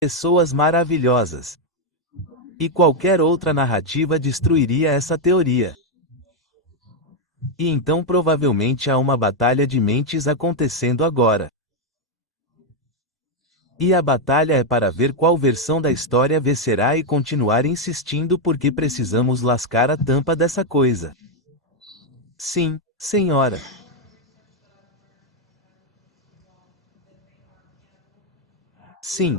Pessoas maravilhosas. E qualquer outra narrativa destruiria essa teoria. E então provavelmente há uma batalha de mentes acontecendo agora. E a batalha é para ver qual versão da história vencerá e continuar insistindo porque precisamos lascar a tampa dessa coisa. Sim, senhora. Sim.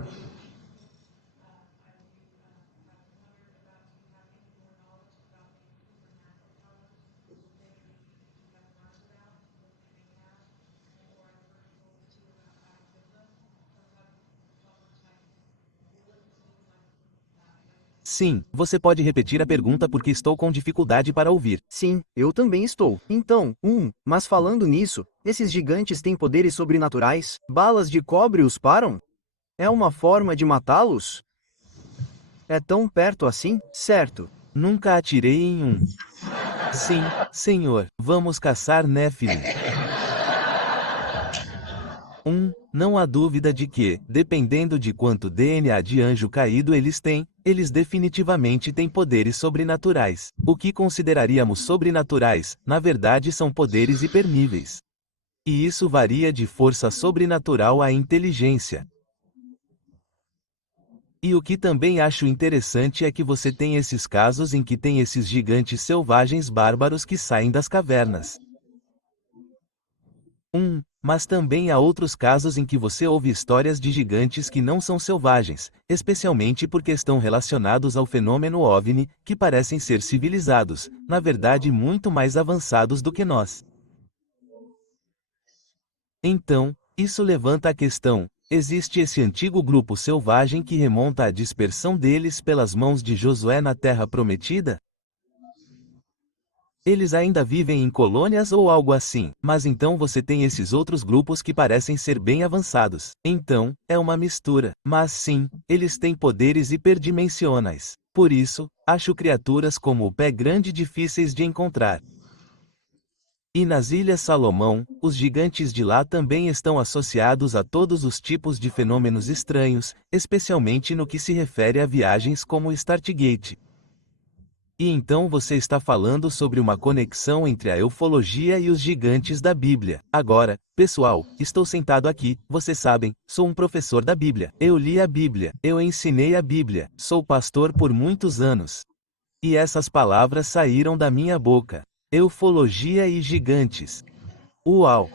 Sim, você pode repetir a pergunta porque estou com dificuldade para ouvir. Sim, eu também estou. Então, mas falando nisso, esses gigantes têm poderes sobrenaturais? Balas de cobre os param? É uma forma de matá-los? É tão perto assim? Certo. Nunca atirei em um. Sim, senhor, vamos caçar Nephilim. Não há dúvida de que, dependendo de quanto DNA de anjo caído eles têm, eles definitivamente têm poderes sobrenaturais. O que consideraríamos sobrenaturais, na verdade são poderes hiperníveis. E isso varia de força sobrenatural à inteligência. E o que também acho interessante é que você tem esses casos em que tem esses gigantes selvagens bárbaros que saem das cavernas. Mas também há outros casos em que você ouve histórias de gigantes que não são selvagens, especialmente porque estão relacionados ao fenômeno OVNI, que parecem ser civilizados, na verdade muito mais avançados do que nós. Então, isso levanta a questão: existe esse antigo grupo selvagem que remonta à dispersão deles pelas mãos de Josué na Terra Prometida? Eles ainda vivem em colônias ou algo assim, mas então você tem esses outros grupos que parecem ser bem avançados. Então, é uma mistura. Mas sim, eles têm poderes hiperdimensionais. Por isso, acho criaturas como o Pé Grande difíceis de encontrar. E nas Ilhas Salomão, os gigantes de lá também estão associados a todos os tipos de fenômenos estranhos, especialmente no que se refere a viagens como o Stargate. E então você está falando sobre uma conexão entre a ufologia e os gigantes da Bíblia. Agora, pessoal, estou sentado aqui, vocês sabem, sou um professor da Bíblia. Eu li a Bíblia, eu ensinei a Bíblia, sou pastor por muitos anos. E essas palavras saíram da minha boca. Ufologia e gigantes. Uau!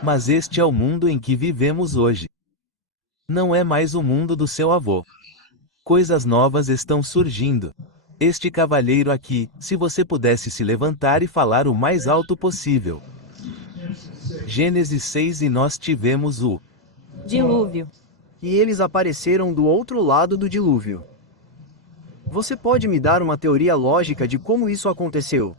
Mas este é o mundo em que vivemos hoje. Não é mais o mundo do seu avô. Coisas novas estão surgindo. Este cavalheiro aqui, se você pudesse se levantar e falar o mais alto possível. Gênesis 6 e nós tivemos o dilúvio. E eles apareceram do outro lado do dilúvio. Você pode me dar uma teoria lógica de como isso aconteceu?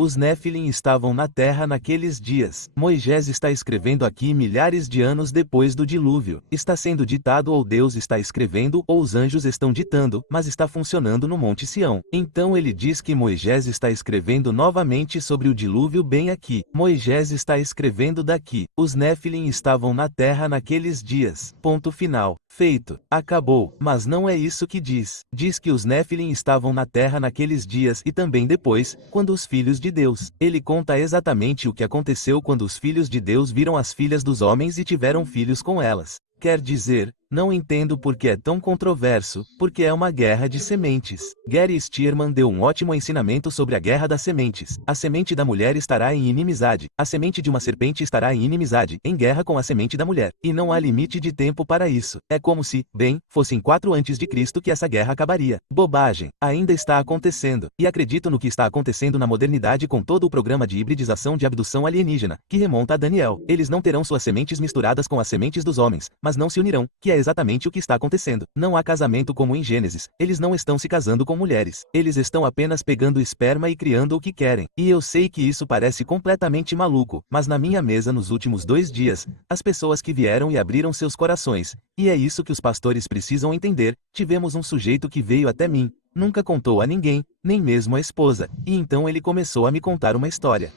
Os Nephilim estavam na Terra naqueles dias. Moisés está escrevendo aqui milhares de anos depois do dilúvio. Está sendo ditado ou Deus está escrevendo ou os anjos estão ditando, mas está funcionando no Monte Sião. Então ele diz que Moisés está escrevendo novamente sobre o dilúvio bem aqui. Moisés está escrevendo daqui. Os Nephilim estavam na Terra naqueles dias. Ponto final. Feito. Acabou. Mas não é isso que diz. Diz que os Nephilim estavam na Terra naqueles dias e também depois, quando os filhos de Deus. Ele conta exatamente o que aconteceu quando os filhos de Deus viram as filhas dos homens e tiveram filhos com elas. Quer dizer, não entendo por que é tão controverso, porque é uma guerra de sementes. Gary Stearman deu um ótimo ensinamento sobre a guerra das sementes. A semente da mulher estará em inimizade. A semente de uma serpente estará em inimizade, em guerra com a semente da mulher. E não há limite de tempo para isso. É como se, fossem 4 antes de Cristo que essa guerra acabaria. Bobagem. Ainda está acontecendo. E acredito no que está acontecendo na modernidade com todo o programa de hibridização de abdução alienígena, que remonta a Daniel. Eles não terão suas sementes misturadas com as sementes dos homens, mas não se unirão, que é exatamente o que está acontecendo. Não há casamento como em Gênesis. Eles não estão se casando com mulheres. Eles estão apenas pegando esperma e criando o que querem. E eu sei que isso parece completamente maluco, mas na minha mesa nos últimos 2 dias, as pessoas que vieram e abriram seus corações, e é isso que os pastores precisam entender, tivemos um sujeito que veio até mim, nunca contou a ninguém, nem mesmo a esposa, e então ele começou a me contar uma história.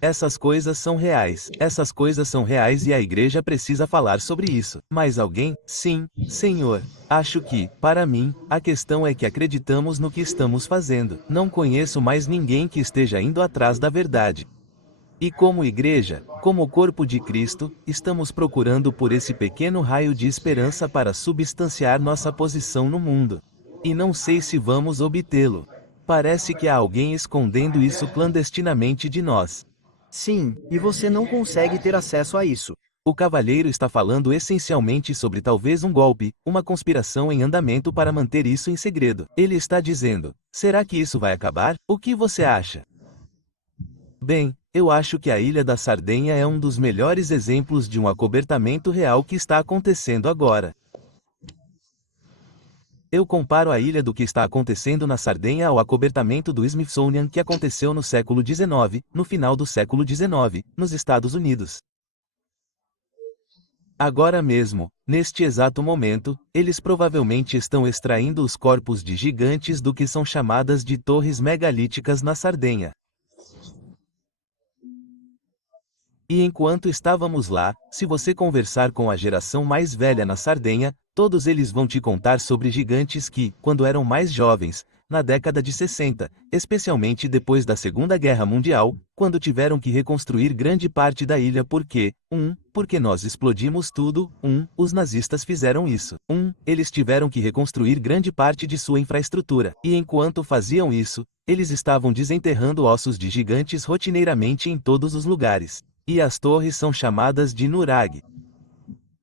Essas coisas são reais. Essas coisas são reais e a igreja precisa falar sobre isso. Mas alguém? Sim, Senhor. Acho que, para mim, a questão é que acreditamos no que estamos fazendo. Não conheço mais ninguém que esteja indo atrás da verdade. E como igreja, como corpo de Cristo, estamos procurando por esse pequeno raio de esperança para substanciar nossa posição no mundo. E não sei se vamos obtê-lo. Parece que há alguém escondendo isso clandestinamente de nós. Sim, e você não consegue ter acesso a isso. O cavalheiro está falando essencialmente sobre talvez um golpe, uma conspiração em andamento para manter isso em segredo. Ele está dizendo: será que isso vai acabar? O que você acha? Bem, eu acho que a Ilha da Sardenha é um dos melhores exemplos de um acobertamento real que está acontecendo agora. Eu comparo a ilha do que está acontecendo na Sardenha ao acobertamento do Smithsonian que aconteceu no século XIX, no final do século XIX, nos Estados Unidos. Agora mesmo, neste exato momento, eles provavelmente estão extraindo os corpos de gigantes do que são chamadas de torres megalíticas na Sardenha. E enquanto estávamos lá, se você conversar com a geração mais velha na Sardenha, todos eles vão te contar sobre gigantes que, quando eram mais jovens, na década de 60, especialmente depois da Segunda Guerra Mundial, quando tiveram que reconstruir grande parte da ilha porque nós explodimos tudo, os nazistas fizeram isso, eles tiveram que reconstruir grande parte de sua infraestrutura, e enquanto faziam isso, eles estavam desenterrando ossos de gigantes rotineiramente em todos os lugares. E as torres são chamadas de nurag.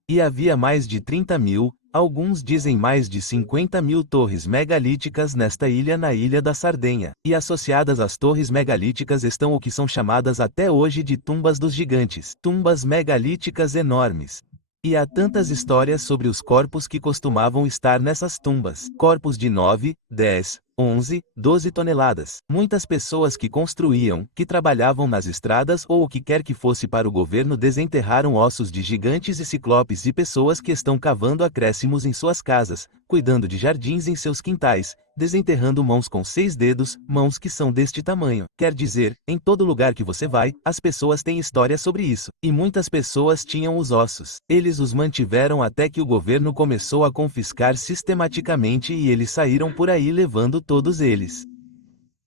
E havia mais de 30.000, alguns dizem mais de 50.000 torres megalíticas nesta ilha na Ilha da Sardenha. E associadas às torres megalíticas estão o que são chamadas até hoje de tumbas dos gigantes, tumbas megalíticas enormes. E há tantas histórias sobre os corpos que costumavam estar nessas tumbas. Corpos de 9, 10, 11, 12 toneladas. Muitas pessoas que construíam, que trabalhavam nas estradas ou o que quer que fosse para o governo desenterraram ossos de gigantes e ciclopes e pessoas que estão cavando acréscimos em suas casas, cuidando de jardins em seus quintais, desenterrando mãos com 6 dedos, mãos que são deste tamanho. Quer dizer, em todo lugar que você vai, as pessoas têm histórias sobre isso. E muitas pessoas tinham os ossos. Eles os mantiveram até que o governo começou a confiscar sistematicamente e eles saíram por aí levando todos eles.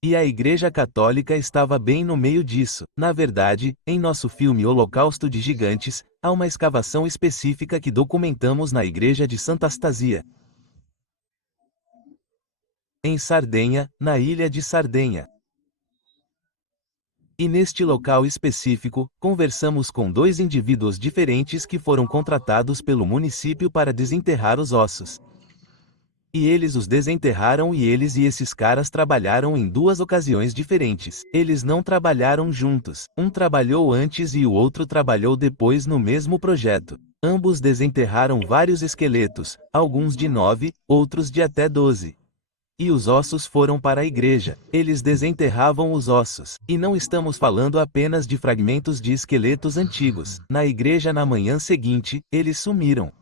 E a Igreja Católica estava bem no meio disso. Na verdade, em nosso filme Holocausto de Gigantes, há uma escavação específica que documentamos na Igreja de Santa Astasia, em Sardenha, na ilha de Sardenha. E neste local específico, conversamos com 2 indivíduos diferentes que foram contratados pelo município para desenterrar os ossos. E eles os desenterraram e eles e esses caras trabalharam em 2 ocasiões diferentes. Eles não trabalharam juntos. Um trabalhou antes e o outro trabalhou depois no mesmo projeto. Ambos desenterraram vários esqueletos, alguns de 9, outros de até 12. E os ossos foram para a igreja. Eles desenterravam os ossos. E não estamos falando apenas de fragmentos de esqueletos antigos. Na igreja na manhã seguinte, eles sumiram.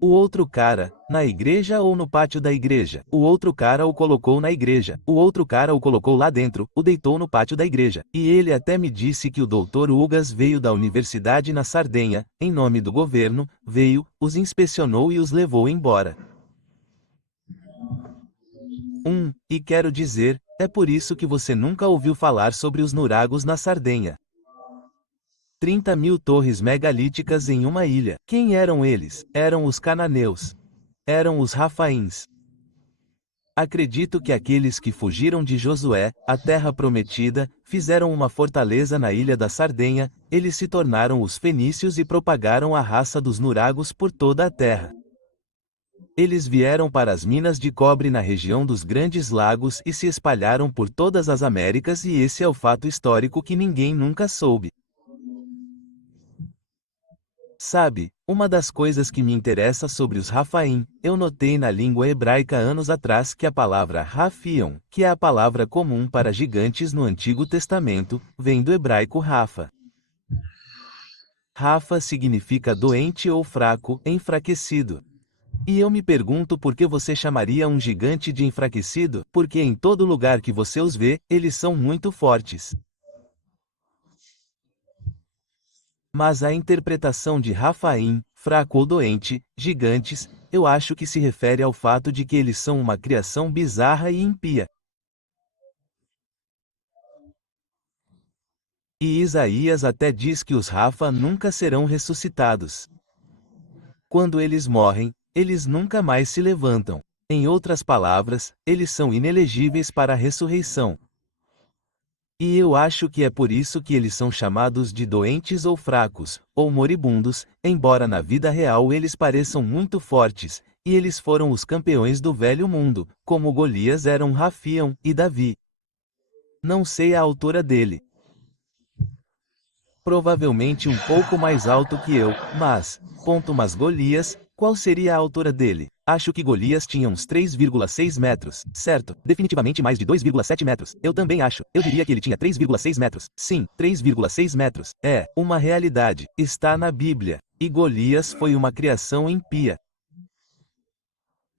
O outro cara, na igreja ou no pátio da igreja. O outro cara o colocou na igreja. O outro cara o colocou lá dentro, o deitou no pátio da igreja. E ele até me disse que o Dr. Ugas veio da universidade na Sardenha, em nome do governo, veio, os inspecionou e os levou embora. E quero dizer, é por isso que você nunca ouviu falar sobre os nuragos na Sardenha. 30.000 torres megalíticas em uma ilha. Quem eram eles? Eram os cananeus. Eram os rafaíns. Acredito que aqueles que fugiram de Josué, a terra prometida, fizeram uma fortaleza na ilha da Sardenha, eles se tornaram os fenícios e propagaram a raça dos nuragos por toda a terra. Eles vieram para as minas de cobre na região dos Grandes Lagos e se espalharam por todas as Américas e esse é o fato histórico que ninguém nunca soube. Sabe, uma das coisas que me interessa sobre os Rafaim, eu notei na língua hebraica anos atrás que a palavra Rafion, que é a palavra comum para gigantes no Antigo Testamento, vem do hebraico Rafa. Rafa significa doente ou fraco, enfraquecido. E eu me pergunto por que você chamaria um gigante de enfraquecido, porque em todo lugar que você os vê, eles são muito fortes. Mas a interpretação de Rafaim, fraco ou doente, gigantes, eu acho que se refere ao fato de que eles são uma criação bizarra e impia. E Isaías até diz que os Rafa nunca serão ressuscitados. Quando eles morrem, eles nunca mais se levantam. Em outras palavras, eles são inelegíveis para a ressurreição. E eu acho que é por isso que eles são chamados de doentes ou fracos, ou moribundos, embora na vida real eles pareçam muito fortes, e eles foram os campeões do velho mundo, como Golias eram Rafião e Davi. Não sei a altura dele. Provavelmente um pouco mais alto que eu, mas Golias, qual seria a altura dele? Acho que Golias tinha uns 3,6 metros, certo? Definitivamente mais de 2,7 metros. Eu também acho. Eu diria que ele tinha 3,6 metros. Sim, 3,6 metros. É uma realidade. Está na Bíblia. E Golias foi uma criação impia.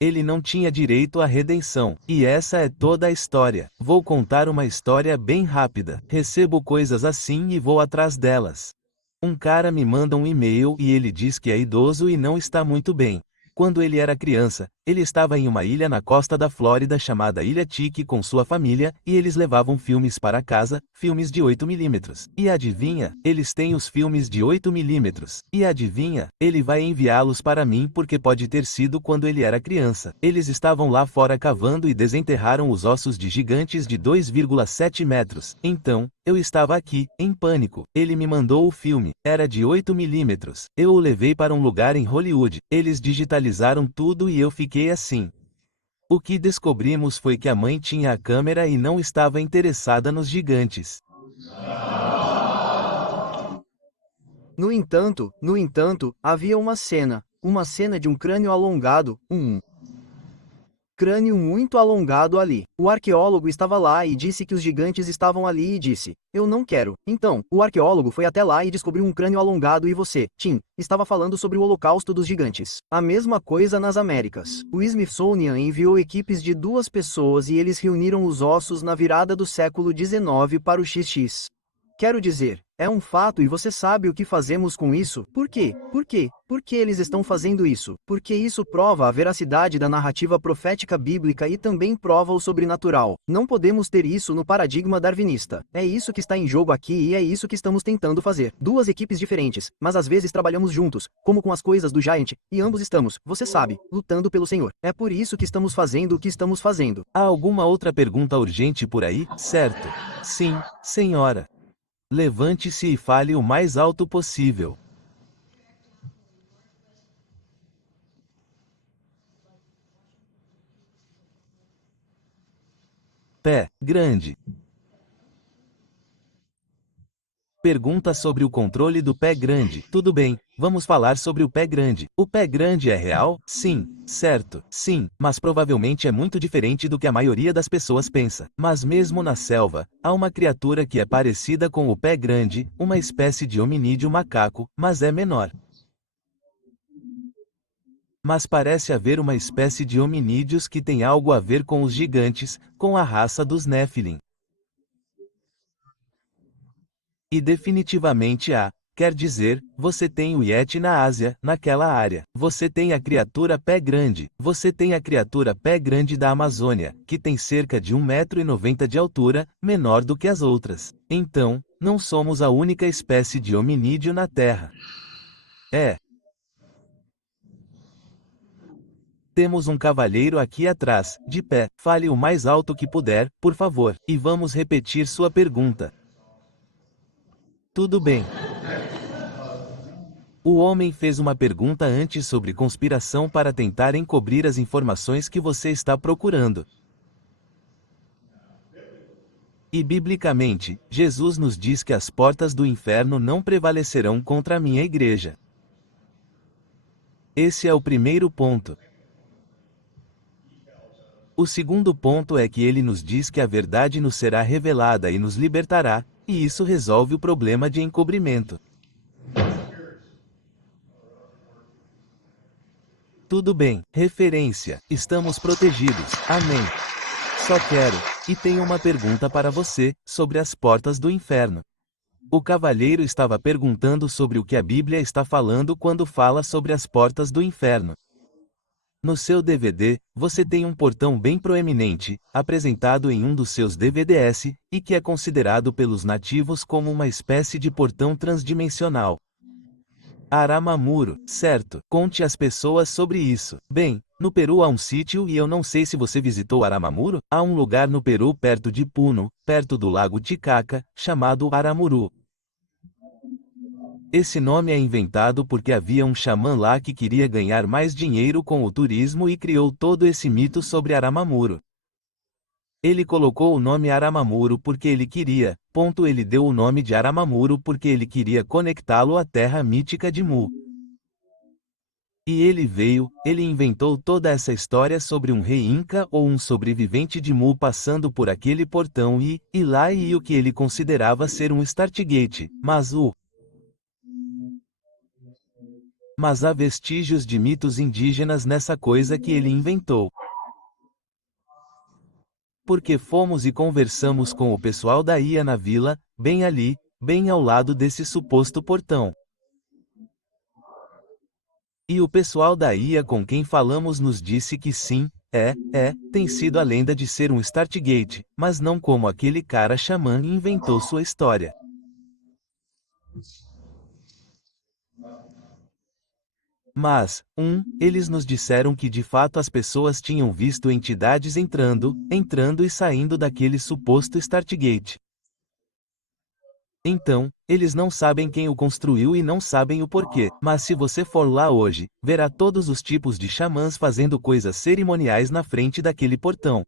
Ele não tinha direito à redenção. E essa é toda a história. Vou contar uma história bem rápida. Recebo coisas assim e vou atrás delas. Um cara me manda um e-mail e ele diz que é idoso e não está muito bem. Quando ele era criança, ele estava em uma ilha na costa da Flórida chamada Ilha Tiki com sua família, e eles levavam filmes para casa, filmes de 8mm. E adivinha, eles têm os filmes de 8mm. E adivinha, ele vai enviá-los para mim porque pode ter sido quando ele era criança. Eles estavam lá fora cavando e desenterraram os ossos de gigantes de 2,7 metros. Então, eu estava aqui, em pânico. Ele me mandou o filme. Era de 8mm. Eu o levei para um lugar em Hollywood. Eles digitalizaram tudo e eu fiquei assim. O que descobrimos foi que a mãe tinha a câmera e não estava interessada nos gigantes. No entanto, havia uma cena de um crânio alongado, crânio muito alongado ali. O arqueólogo estava lá e disse que os gigantes estavam ali e disse, eu não quero. Então, o arqueólogo foi até lá e descobriu um crânio alongado e você, Tim, estava falando sobre o holocausto dos gigantes. A mesma coisa nas Américas. O Smithsonian enviou equipes de 2 pessoas e eles reuniram os ossos na virada do século XIX para o XX. Quero dizer, é um fato e você sabe o que fazemos com isso? Por quê? Por quê? Por que eles estão fazendo isso? Porque isso prova a veracidade da narrativa profética bíblica e também prova o sobrenatural. Não podemos ter isso no paradigma darwinista. É isso que está em jogo aqui e é isso que estamos tentando fazer. 2 equipes diferentes, mas às vezes trabalhamos juntos, como com as coisas do Giant, e ambos estamos, você sabe, lutando pelo Senhor. É por isso que estamos fazendo o que estamos fazendo. Há alguma outra pergunta urgente por aí? Certo. Sim, senhora. Levante-se e fale o mais alto possível. Pé grande. Pergunta sobre o controle do pé grande. Tudo bem, vamos falar sobre o pé grande. O pé grande é real? Sim, certo, sim, mas provavelmente é muito diferente do que a maioria das pessoas pensa. Mas mesmo na selva, há uma criatura que é parecida com o pé grande, uma espécie de hominídeo macaco, mas é menor. Mas parece haver uma espécie de hominídeos que tem algo a ver com os gigantes, com a raça dos Nephilim. E definitivamente há, quer dizer, você tem o Yeti na Ásia, naquela área. Você tem a criatura pé grande, você tem a criatura pé grande da Amazônia, que tem cerca de 1,90 m de altura, menor do que as outras. Então, não somos a única espécie de hominídeo na Terra. Temos um cavalheiro aqui atrás, de pé. Fale o mais alto que puder, por favor, e vamos repetir sua pergunta. Tudo bem. O homem fez uma pergunta antes sobre conspiração para tentar encobrir as informações que você está procurando. E biblicamente, Jesus nos diz que as portas do inferno não prevalecerão contra a minha igreja. Esse é o primeiro ponto. O segundo ponto é que ele nos diz que a verdade nos será revelada e nos libertará, e isso resolve o problema de encobrimento. Tudo bem, referência, estamos protegidos, amém. Só quero, e tenho uma pergunta para você, sobre as portas do inferno. O cavalheiro estava perguntando sobre o que a Bíblia está falando quando fala sobre as portas do inferno. No seu DVD, você tem um portão bem proeminente, apresentado em um dos seus DVDs, e que é considerado pelos nativos como uma espécie de portão transdimensional. Aramamuro, certo? Conte às pessoas sobre isso. Bem, no Peru há um sítio e eu não sei se você visitou Aramamuro. Há um lugar no Peru perto de Puno, perto do lago Titicaca, chamado Aramuru. Esse nome é inventado porque havia um xamã lá que queria ganhar mais dinheiro com o turismo e criou todo esse mito sobre Aramamuro. Ele colocou o nome Aramamuro porque ele queria, ele deu o nome de Aramamuro porque ele queria conectá-lo à terra mítica de Mu. E ele inventou toda essa história sobre um rei Inca ou um sobrevivente de Mu passando por aquele portão e lá ia o que ele considerava ser um Stargate, mas há vestígios de mitos indígenas nessa coisa que ele inventou. Porque fomos e conversamos com o pessoal da IA na vila, bem ali, bem ao lado desse suposto portão. E o pessoal da IA com quem falamos nos disse que sim, tem sido a lenda de ser um Stargate, mas não como aquele cara xamã inventou sua história. Mas, eles nos disseram que de fato as pessoas tinham visto entidades entrando e saindo daquele suposto Stargate. Então, eles não sabem quem o construiu e não sabem o porquê, mas se você for lá hoje, verá todos os tipos de xamãs fazendo coisas cerimoniais na frente daquele portão,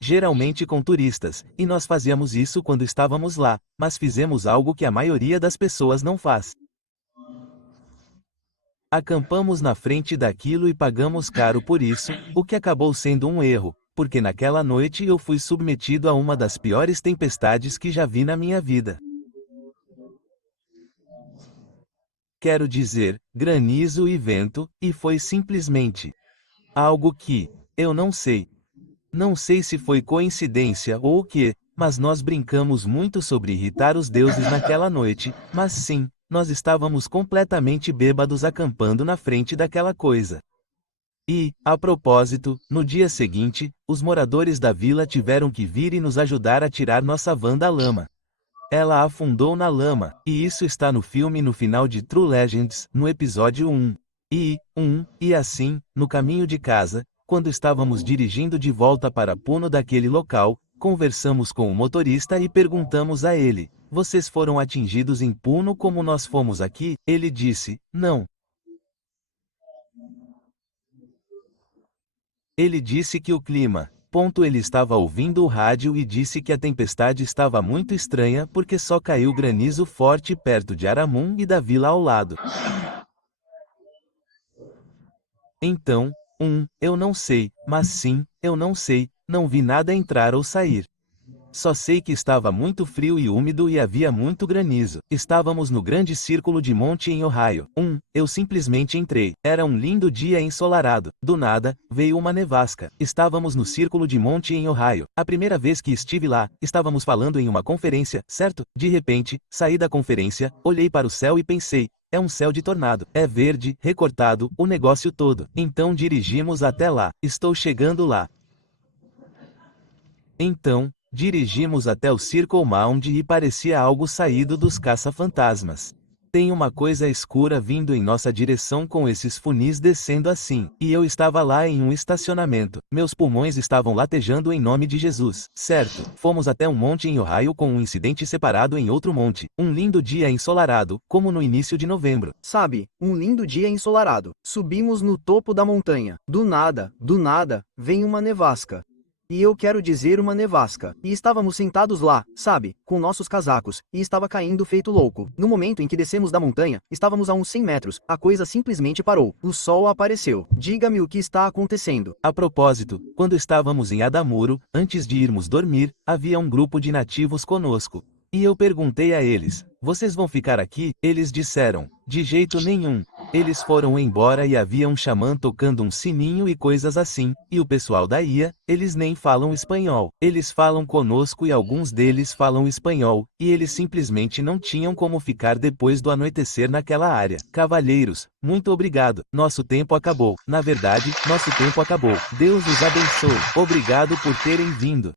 geralmente com turistas, e nós fazíamos isso quando estávamos lá, mas fizemos algo que a maioria das pessoas não faz. Acampamos na frente daquilo e pagamos caro por isso, o que acabou sendo um erro, porque naquela noite eu fui submetido a uma das piores tempestades que já vi na minha vida. Quero dizer, granizo e vento, e foi simplesmente algo que eu não sei. Não sei se foi coincidência ou o que, mas nós brincamos muito sobre irritar os deuses naquela noite, mas sim, nós estávamos completamente bêbados acampando na frente daquela coisa. E, a propósito, no dia seguinte, os moradores da vila tiveram que vir e nos ajudar a tirar nossa van da lama. Ela afundou na lama, e isso está no filme no final de True Legends, no episódio 1. E assim, no caminho de casa, quando estávamos dirigindo de volta para Puno daquele local, conversamos com o motorista e perguntamos a ele: vocês foram atingidos em Puno como nós fomos aqui? Ele disse: não. Ele disse que o clima. Ele estava ouvindo o rádio e disse que a tempestade estava muito estranha porque só caiu granizo forte perto de Aramum e da vila ao lado. Então, eu não sei, mas sim, eu não sei, não vi nada entrar ou sair. Só sei que estava muito frio e úmido e havia muito granizo. Estávamos no grande círculo de monte em Ohio. Eu simplesmente entrei. Era um lindo dia ensolarado. Do nada, veio uma nevasca. Estávamos no círculo de monte em Ohio. A primeira vez que estive lá, estávamos falando em uma conferência, certo? De repente, saí da conferência, olhei para o céu e pensei: é um céu de tornado. É verde, recortado, o negócio todo. Então dirigimos até lá. Estou chegando lá. Então, dirigimos até o Circle Mound e parecia algo saído dos caça-fantasmas. Tem uma coisa escura vindo em nossa direção com esses funis descendo assim. E eu estava lá em um estacionamento. Meus pulmões estavam latejando em nome de Jesus. Certo, fomos até um monte em Ohio com um incidente separado em outro monte. Um lindo dia ensolarado, como no início de novembro. Sabe, um lindo dia ensolarado. Subimos no topo da montanha. Do nada, vem uma nevasca. E eu quero dizer uma nevasca. E estávamos sentados lá, sabe, com nossos casacos, e estava caindo feito louco. No momento em que descemos da montanha, estávamos a uns 100 metros, a coisa simplesmente parou. O sol apareceu. Diga-me o que está acontecendo. A propósito, quando estávamos em Adamuro, antes de irmos dormir, havia um grupo de nativos conosco. E eu perguntei a eles: vocês vão ficar aqui? Eles disseram: de jeito nenhum. Eles foram embora e havia um xamã tocando um sininho e coisas assim, e o pessoal da IA, eles nem falam espanhol. Eles falam conosco e alguns deles falam espanhol, e eles simplesmente não tinham como ficar depois do anoitecer naquela área. Cavalheiros, muito obrigado. Nosso tempo acabou. Na verdade, nosso tempo acabou. Deus os abençoe. Obrigado por terem vindo.